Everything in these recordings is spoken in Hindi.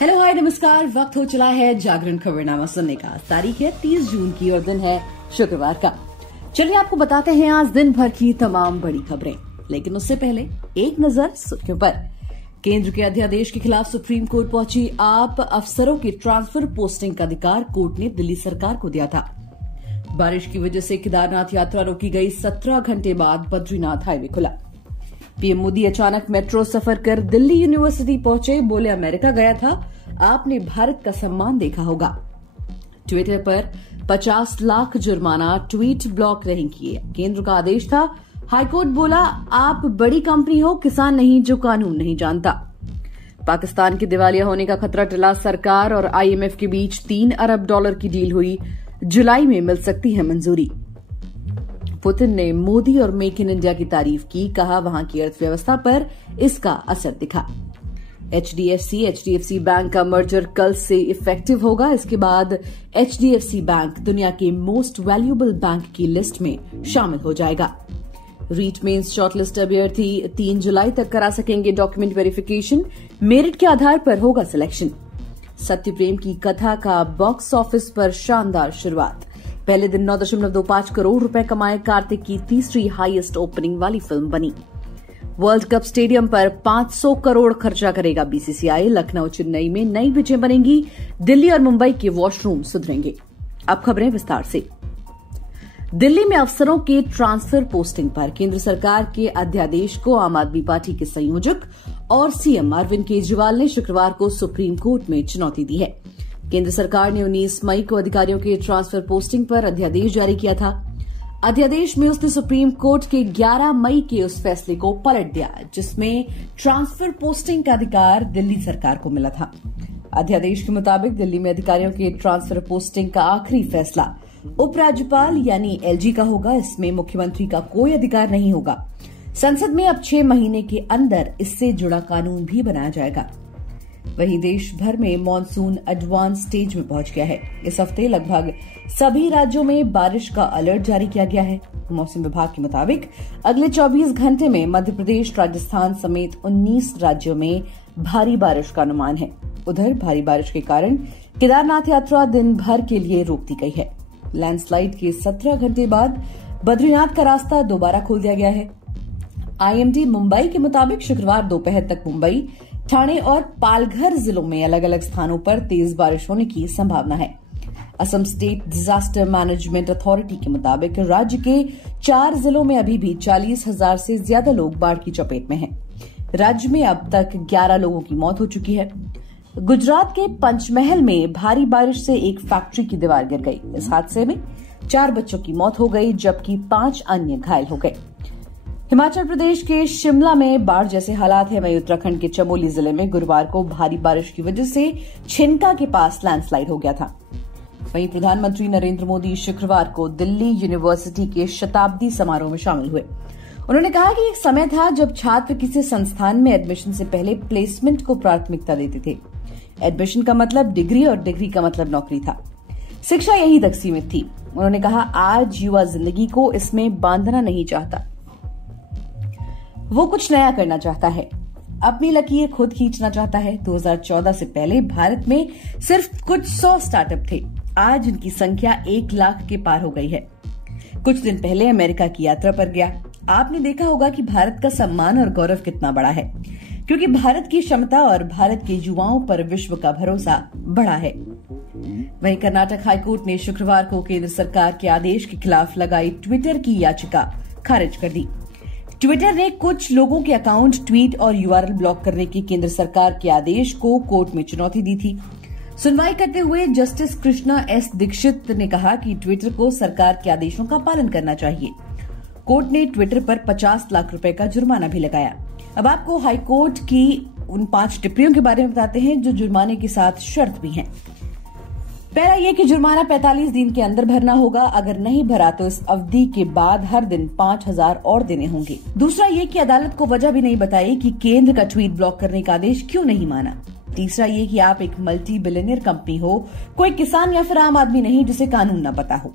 हेलो हाय नमस्कार। वक्त हो चला है जागरण खबरनामा सुनने का। तारीख है 30 जून की और दिन है शुक्रवार का। चलिए आपको बताते हैं आज दिन भर की तमाम बड़ी खबरें, लेकिन उससे पहले एक नजर सुर्खियों पर। केंद्र के अध्यादेश के खिलाफ सुप्रीम कोर्ट पहुंची आप अफसरों की ट्रांसफर पोस्टिंग का अधिकार कोर्ट ने दिल्ली सरकार को दिया था। बारिश की वजह से केदारनाथ यात्रा रोकी गई। 17 घंटे बाद बद्रीनाथ हाईवे खुला। पीएम मोदी अचानक मेट्रो सफर कर दिल्ली यूनिवर्सिटी पहुंचे। बोले अमेरिका गया था, आपने भारत का सम्मान देखा होगा। ट्विटर पर 50 लाख जुर्माना, ट्वीट ब्लॉक नहीं किए। केंद्र का आदेश था। हाईकोर्ट बोला आप बड़ी कंपनी हो, किसान नहीं जो कानून नहीं जानता। पाकिस्तान के दिवालिया होने का खतरा टला। सरकार और आईएमएफ के बीच $3 अरब की डील हुई। जुलाई में मिल सकती है मंजूरी। पुतिन ने मोदी और मेक इन इंडिया की तारीफ की। कहा वहां की अर्थव्यवस्था पर इसका असर दिखा। एचडीएफसी बैंक का मर्जर कल से इफेक्टिव होगा। इसके बाद एचडीएफसी बैंक दुनिया के मोस्ट वैल्यूएबल बैंक की लिस्ट में शामिल हो जाएगा। रीट मेंस शॉर्टलिस्ट अभ्यर्थी 3 जुलाई तक करा सकेंगे डॉक्यूमेंट वेरिफिकेशन। मेरिट के आधार पर होगा सिलेक्शन। सत्यप्रेम की कथा का बॉक्स ऑफिस पर शानदार शुरुआत। पहले दिन 9.25 करोड़ रुपए कमाए। कार्तिक की तीसरी हाईएस्ट ओपनिंग वाली फिल्म बनी। वर्ल्ड कप स्टेडियम पर 500 करोड़ खर्चा करेगा बीसीसीआई। लखनऊ चेन्नई में नई पिचें बनेंगी। दिल्ली और मुंबई के वॉशरूम सुधरेंगे। अब खबरें विस्तार से। दिल्ली में अफसरों के ट्रांसफर पोस्टिंग पर केंद्र सरकार के अध्यादेश को आम आदमी पार्टी के संयोजक और सीएम अरविंद केजरीवाल ने शुक्रवार को सुप्रीम कोर्ट में चुनौती दी है। केंद्र सरकार ने 19 मई को अधिकारियों के ट्रांसफर पोस्टिंग पर अध्यादेश जारी किया था। अध्यादेश में उसने सुप्रीम कोर्ट के 11 मई के उस फैसले को पलट दिया जिसमें ट्रांसफर पोस्टिंग का अधिकार दिल्ली सरकार को मिला था। अध्यादेश के मुताबिक दिल्ली में अधिकारियों के ट्रांसफर पोस्टिंग का आखिरी फैसला उपराज्यपाल यानी एलजी का होगा। इसमें मुख्यमंत्री का कोई अधिकार नहीं होगा। संसद में अब 6 महीने के अंदर इससे जुड़ा कानून भी बनाया जाएगा। वहीं देश भर में मानसून एडवांस स्टेज में पहुंच गया है। इस हफ्ते लगभग सभी राज्यों में बारिश का अलर्ट जारी किया गया है। मौसम विभाग के मुताबिक अगले 24 घंटे में मध्य प्रदेश, राजस्थान समेत 19 राज्यों में भारी बारिश का अनुमान है। उधर भारी बारिश के कारण केदारनाथ यात्रा दिन भर के लिए रोक दी गई है। लैंडस्लाइड के 17 घंटे बाद बद्रीनाथ का रास्ता दोबारा खोल दिया गया है। आईएमडी मुंबई के मुताबिक शुक्रवार दोपहर तक मुंबई, ठाणे और पालघर जिलों में अलग अलग स्थानों पर तेज बारिश होने की संभावना है। Assam state disaster management authority के मुताबिक राज्य के 4 जिलों में अभी भी 40,000 से ज्यादा लोग बाढ़ की चपेट में हैं। राज्य में अब तक 11 लोगों की मौत हो चुकी है। गुजरात के पंचमहल में भारी बारिश से एक फैक्ट्री की दीवार गिर गई। इस हादसे में 4 बच्चों की मौत हो गई जबकि 5 अन्य घायल हो गए। हिमाचल प्रदेश के शिमला में बाढ़ जैसे हालात हैं। वहीं उत्तराखंड के चमोली जिले में गुरुवार को भारी बारिश की वजह से छिनका के पास लैंडस्लाइड हो गया था। वहीं प्रधानमंत्री नरेंद्र मोदी शुक्रवार को दिल्ली यूनिवर्सिटी के शताब्दी समारोह में शामिल हुए। उन्होंने कहा कि एक समय था जब छात्र किसी संस्थान में एडमिशन से पहले प्लेसमेंट को प्राथमिकता देते थे। एडमिशन का मतलब डिग्री और डिग्री का मतलब नौकरी था। शिक्षा यही तक सीमित थी। उन्होंने कहा आज युवा जिंदगी को इसमें बांधना नहीं चाहता, वो कुछ नया करना चाहता है, अपनी लकीर खुद खींचना चाहता है। 2014 से पहले भारत में सिर्फ कुछ 100 स्टार्टअप थे। आज इनकी संख्या 1 लाख के पार हो गई है। कुछ दिन पहले अमेरिका की यात्रा पर गया। आपने देखा होगा कि भारत का सम्मान और गौरव कितना बड़ा है, क्योंकि भारत की क्षमता और भारत के युवाओं पर विश्व का भरोसा बड़ा है। वहीं कर्नाटक हाईकोर्ट ने शुक्रवार को केंद्र सरकार के आदेश के खिलाफ लगाई ट्विटर की याचिका खारिज कर दी। ट्विटर ने कुछ लोगों के अकाउंट, ट्वीट और यूआरएल ब्लॉक करने के केंद्र सरकार के आदेश को कोर्ट में चुनौती दी थी। सुनवाई करते हुए जस्टिस कृष्णा एस दीक्षित ने कहा कि ट्विटर को सरकार के आदेशों का पालन करना चाहिए। कोर्ट ने ट्विटर पर 50 लाख रुपए का जुर्माना भी लगाया। अब आपको हाईकोर्ट की उन 5 टिप्पणियों के बारे में बताते हैं जो जुर्माने के साथ शर्त भी हैं। पहला ये कि जुर्माना 45 दिन के अंदर भरना होगा। अगर नहीं भरा तो इस अवधि के बाद हर दिन 5,000 और देने होंगे। दूसरा ये कि अदालत को वजह भी नहीं बताई कि केंद्र का ट्वीट ब्लॉक करने का आदेश क्यों नहीं माना। तीसरा ये कि आप एक मल्टी बिलियनियर कंपनी हो, कोई किसान या फिर आम आदमी नहीं जिसे कानून न पता हो।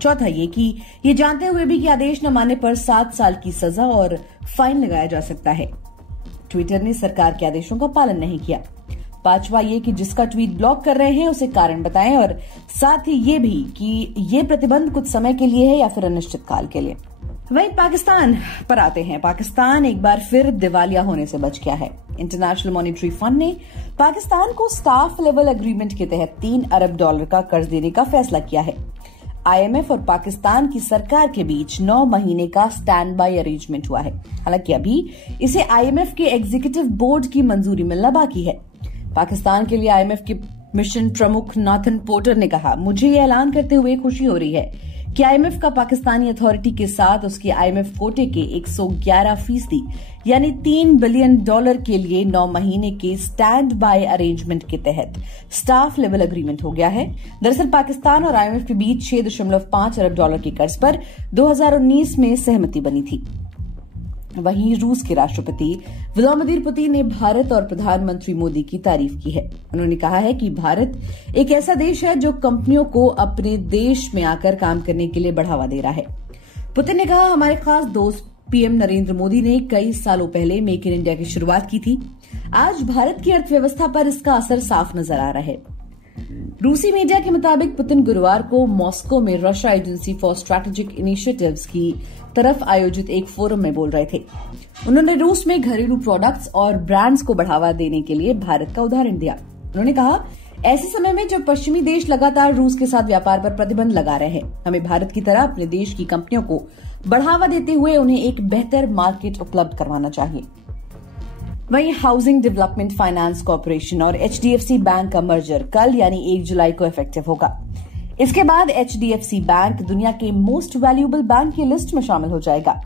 चौथा ये कि ये जानते हुए भी कि आदेश न मानने पर 7 साल की सजा और फाइन लगाया जा सकता है। ट्विटर ने सरकार के आदेशों का पालन नहीं किया। पांचवा ये कि जिसका ट्वीट ब्लॉक कर रहे हैं उसे कारण बताएं, और साथ ही ये भी कि ये प्रतिबंध कुछ समय के लिए है या फिर अनिश्चित काल के लिए। वहीं पाकिस्तान पर आते हैं। पाकिस्तान एक बार फिर दिवालिया होने से बच गया है। इंटरनेशनल मॉनिटरी फंड ने पाकिस्तान को स्टाफ लेवल एग्रीमेंट के तहत $3 अरब का कर्ज देने का फैसला किया है। IMF और पाकिस्तान की सरकार के बीच 9 महीने का स्टैंड बाय अरेंजमेंट हुआ है। हालांकि अभी इसे IMF के एग्जीक्यूटिव बोर्ड की मंजूरी मिलना बाकी है। पाकिस्तान के लिए IMF के मिशन प्रमुख नाथन पोर्टर ने कहा, मुझे ये ऐलान करते हुए खुशी हो रही है कि IMF का पाकिस्तानी अथॉरिटी के साथ उसके IMF कोटे के 111% यानी $3 बिलियन के लिए 9 महीने के स्टैंड बाय अरेंजमेंट के तहत स्टाफ लेवल एग्रीमेंट हो गया है। दरअसल पाकिस्तान और IMF के बीच $6.5 अरब के कर्ज पर 2019 में सहमति बनी थी। वहीं रूस के राष्ट्रपति व्लादिमीर पुतिन ने भारत और प्रधानमंत्री मोदी की तारीफ की है। उन्होंने कहा है कि भारत एक ऐसा देश है जो कंपनियों को अपने देश में आकर काम करने के लिए बढ़ावा दे रहा है। पुतिन ने कहा, हमारे खास दोस्त PM नरेंद्र मोदी ने कई सालों पहले मेक इन इंडिया की शुरुआत की थी। आज भारत की अर्थव्यवस्था पर इसका असर साफ नजर आ रहा है। रूसी मीडिया के मुताबिक पुतिन गुरुवार को मॉस्को में Russia agency for strategic initiatives की तरफ आयोजित एक फोरम में बोल रहे थे। उन्होंने रूस में घरेलू प्रोडक्ट्स और ब्रांड्स को बढ़ावा देने के लिए भारत का उदाहरण दिया। उन्होंने कहा, ऐसे समय में जब पश्चिमी देश लगातार रूस के साथ व्यापार पर प्रतिबंध लगा रहे हैं, हमें भारत की तरह अपने देश की कंपनियों को बढ़ावा देते हुए उन्हें एक बेहतर मार्केट उपलब्ध करवाना चाहिए। वहीं हाउसिंग डेवलपमेंट फाइनेंस कॉर्पोरेशन और HDFC बैंक का मर्जर कल यानी 1 जुलाई को इफेक्टिव होगा। इसके बाद HDFC बैंक दुनिया के मोस्ट वैल्यूएबल बैंक की लिस्ट में शामिल हो जाएगा।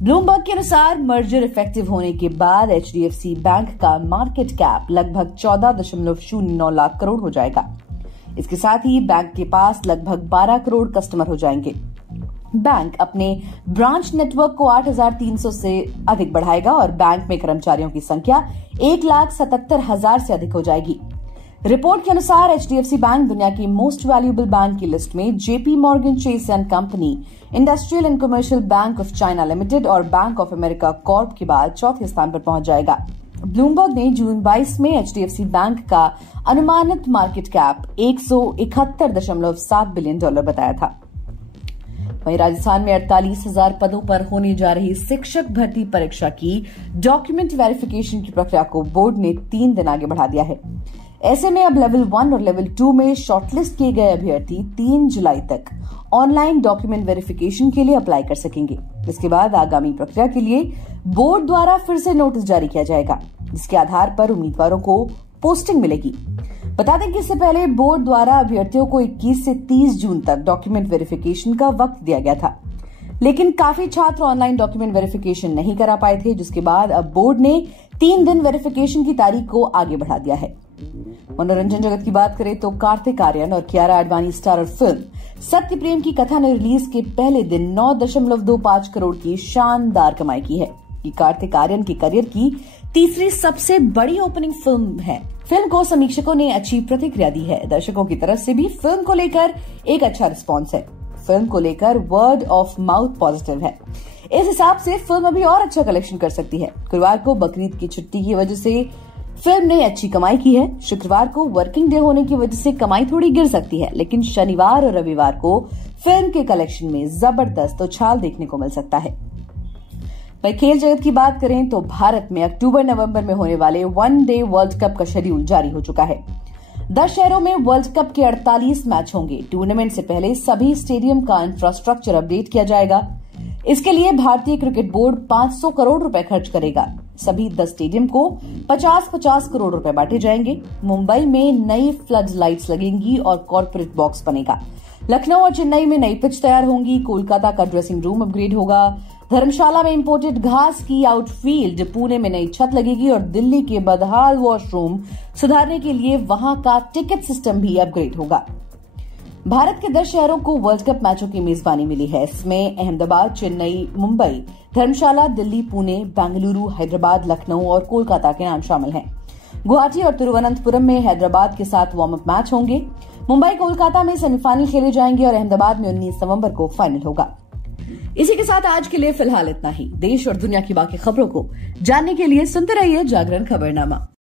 ब्लूमबर्ग के अनुसार मर्जर इफेक्टिव होने के बाद HDFC बैंक का मार्केट कैप लगभग 14.09 लाख करोड़ हो जाएगा। इसके साथ ही बैंक के पास लगभग 12 करोड़ कस्टमर हो जाएंगे। बैंक अपने ब्रांच नेटवर्क को 8,300 से अधिक बढ़ाएगा और बैंक में कर्मचारियों की संख्या 1,77,000 से अधिक हो जाएगी। रिपोर्ट के अनुसार HDFC बैंक दुनिया की मोस्ट वैल्यूएबल बैंक की लिस्ट में JP Morgan Chase & company, industrial and commercial bank of China limited और बैंक ऑफ अमेरिका कॉर्प के बाद चौथे स्थान पर पहुंच जाएगा। ब्लूमबर्ग ने जून 22 में HDFC बैंक का अनुमानित मार्केट कैप $171.7 बिलियन बताया था। वहीं राजस्थान में 48,000 पदों पर होने जा रही शिक्षक भर्ती परीक्षा की डॉक्यूमेंट वेरिफिकेशन की प्रक्रिया को बोर्ड ने 3 दिन आगे बढ़ा दिया है। ऐसे में अब लेवल 1 और लेवल 2 में शॉर्टलिस्ट किए गए अभ्यर्थी 3 जुलाई तक ऑनलाइन डॉक्यूमेंट वेरिफिकेशन के लिए अप्लाई कर सकेंगे। इसके बाद आगामी प्रक्रिया के लिए बोर्ड द्वारा फिर से नोटिस जारी किया जाएगा, जिसके आधार पर उम्मीदवारों को पोस्टिंग मिलेगी। बता दें कि इससे पहले बोर्ड द्वारा अभ्यर्थियों को 21 से 30 जून तक डॉक्यूमेंट वेरिफिकेशन का वक्त दिया गया था, लेकिन काफी छात्र ऑनलाइन डॉक्यूमेंट वेरिफिकेशन नहीं करा पाए थे, जिसके बाद अब बोर्ड ने 3 दिन वेरिफिकेशन की तारीख को आगे बढ़ा दिया है। मनोरंजन जगत की बात करें तो कार्तिक आर्यन और कियारा आडवाणी स्टारर फिल्म सत्य प्रेम की कथा ने रिलीज के पहले दिन 9.25 करोड़ की शानदार कमाई की है। ये कार्तिक आर्यन के करियर की तीसरी सबसे बड़ी ओपनिंग फिल्म है। फिल्म को समीक्षकों ने अच्छी प्रतिक्रिया दी है। दर्शकों की तरफ से भी फिल्म को लेकर एक अच्छा रिस्पॉन्स है। फिल्म को लेकर वर्ड ऑफ माउथ पॉजिटिव है। इस हिसाब से फिल्म अभी और अच्छा कलेक्शन कर सकती है। गुरुवार को बकरीद की छुट्टी की वजह से फिल्म ने अच्छी कमाई की है। शुक्रवार को वर्किंग डे होने की वजह से कमाई थोड़ी गिर सकती है, लेकिन शनिवार और रविवार को फिल्म के कलेक्शन में जबरदस्त उछाल देखने को मिल सकता है। वहीं खेल जगत की बात करें तो भारत में अक्टूबर-नवंबर में होने वाले वनडे वर्ल्ड कप का शेड्यूल जारी हो चुका है। 10 शहरों में वर्ल्ड कप के 48 मैच होंगे। टूर्नामेंट से पहले सभी स्टेडियम का इंफ्रास्ट्रक्चर अपडेट किया जाएगा। इसके लिए भारतीय क्रिकेट बोर्ड 500 करोड़ रुपए खर्च करेगा। सभी 10 स्टेडियम को 50-50 करोड़ रुपए बांटे जाएंगे। मुंबई में नई फ्लड लाइट्स लगेंगी और कॉर्पोरेट बॉक्स बनेगा। लखनऊ और चेन्नई में नई पिच तैयार होंगी। कोलकाता का ड्रेसिंग रूम अपग्रेड होगा। धर्मशाला में इंपोर्टेड घास की आउटफील्ड, पुणे में नई छत लगेगी और दिल्ली के बदहाल वॉशरूम सुधारने के लिए वहां का टिकट सिस्टम भी अपग्रेड होगा। भारत के 10 शहरों को वर्ल्ड कप मैचों की मेजबानी मिली है। इसमें अहमदाबाद, चेन्नई, मुंबई, धर्मशाला, दिल्ली, पुणे, बेंगलुरु, हैदराबाद, लखनऊ और कोलकाता के नाम शामिल हैं। गुवाहाटी और तिरुवनंतपुरम में हैदराबाद के साथ वार्म अप मैच होंगे। मुंबई, कोलकाता में सेमीफाइनल खेले जाएंगे और अहमदाबाद में 19 नवंबर को फाइनल होगा। इसी के साथ आज के लिए फिलहाल इतना ही। देश और दुनिया की बाकी खबरों को जानने के लिए सुनते रहिए जागरण खबरनामा।